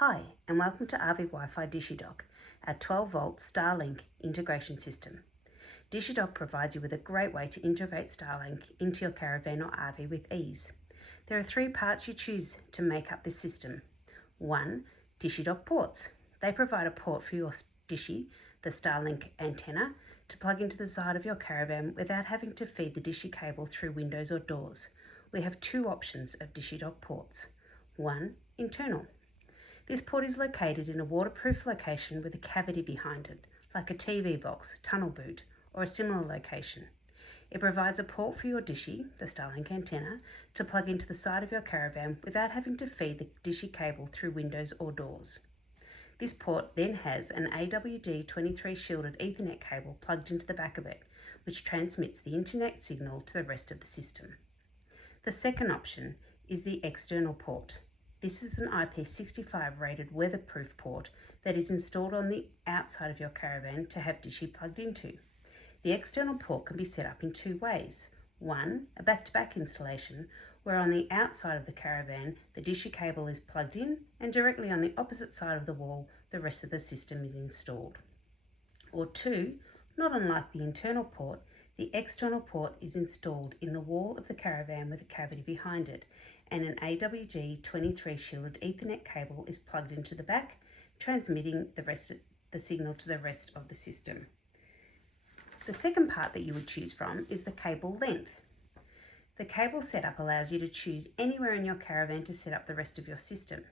Hi, and welcome to RV Wi-Fi DishyDock, our 12-volt Starlink integration system. DishyDock provides you with a great way to integrate Starlink into your caravan or RV with ease. There are 3 parts you choose to make up this system. 1. DishyDock ports. They provide a port for your Dishy, the Starlink antenna, to plug into the side of your caravan without having to feed the Dishy cable through windows or doors. We have 2 options of DishyDock ports. 1. Internal. This port is located in a waterproof location with a cavity behind it, like a TV box, tunnel boot, or a similar location. It provides a port for your Dishy, the Starlink antenna, to plug into the side of your caravan without having to feed the Dishy cable through windows or doors. This port then has an AWD23 shielded Ethernet cable plugged into the back of it, which transmits the internet signal to the rest of the system. The second option is the external port. This is an IP65 rated weatherproof port that is installed on the outside of your caravan to have Dishy plugged into. The external port can be set up in 2 ways. 1. A back-to-back installation, where on the outside of the caravan the Dishy cable is plugged in and directly on the opposite side of the wall the rest of the system is installed. Or 2. Not unlike the internal port, the external port is installed in the wall of the caravan with a cavity behind it, and an AWD23 shielded Ethernet cable is plugged into the back, transmitting the signal to the rest of the system. The second part that you would choose from is the cable length. The cable setup allows you to choose anywhere in your caravan to set up the rest of your system.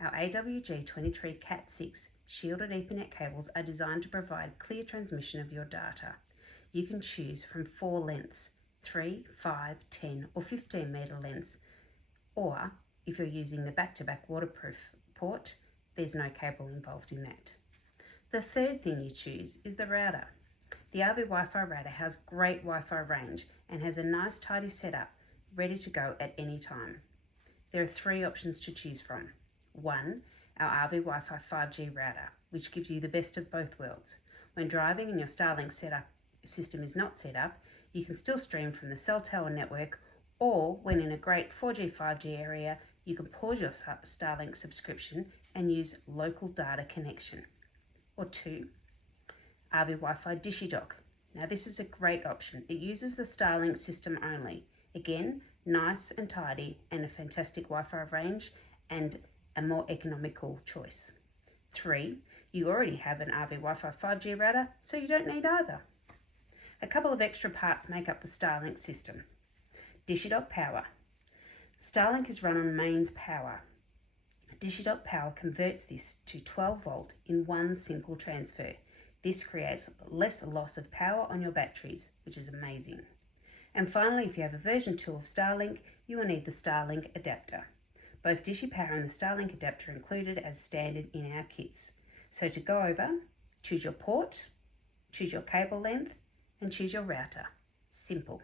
Our AWG23 Cat6 shielded Ethernet cables are designed to provide clear transmission of your data. You can choose from 4 lengths, 3, 5, 10 or 15 metre lengths, or if you're using the back-to-back waterproof port, there's no cable involved in that. The third thing you choose is the router. The RV Wi-Fi router has great Wi-Fi range and has a nice tidy setup ready to go at any time. There are 3 options to choose from. 1. Our RV Wi-Fi 5G router, which gives you the best of both worlds. When driving and your Starlink system is not set up, you can still stream from the cell tower network, or when in a great 4G 5G area, you can pause your Starlink subscription and use local data connection. Or 2. RV Wi-Fi DishyDock. Now this is a great option. It uses the Starlink system only. Again, nice and tidy and a fantastic Wi-Fi range and a more economical choice. 3. You already have an RV Wi-Fi 5G router, so you don't need either. A couple of extra parts make up the Starlink system. DishyDock power. Starlink is run on mains power. DishyDock power converts this to 12 volt in one simple transfer. This creates less loss of power on your batteries, which is amazing. And finally, if you have a version 2 of Starlink, you will need the Starlink adapter. Both Dishy Power and the Starlink adapter are included as standard in our kits. So to go over, choose your port, choose your cable length, and choose your router. Simple.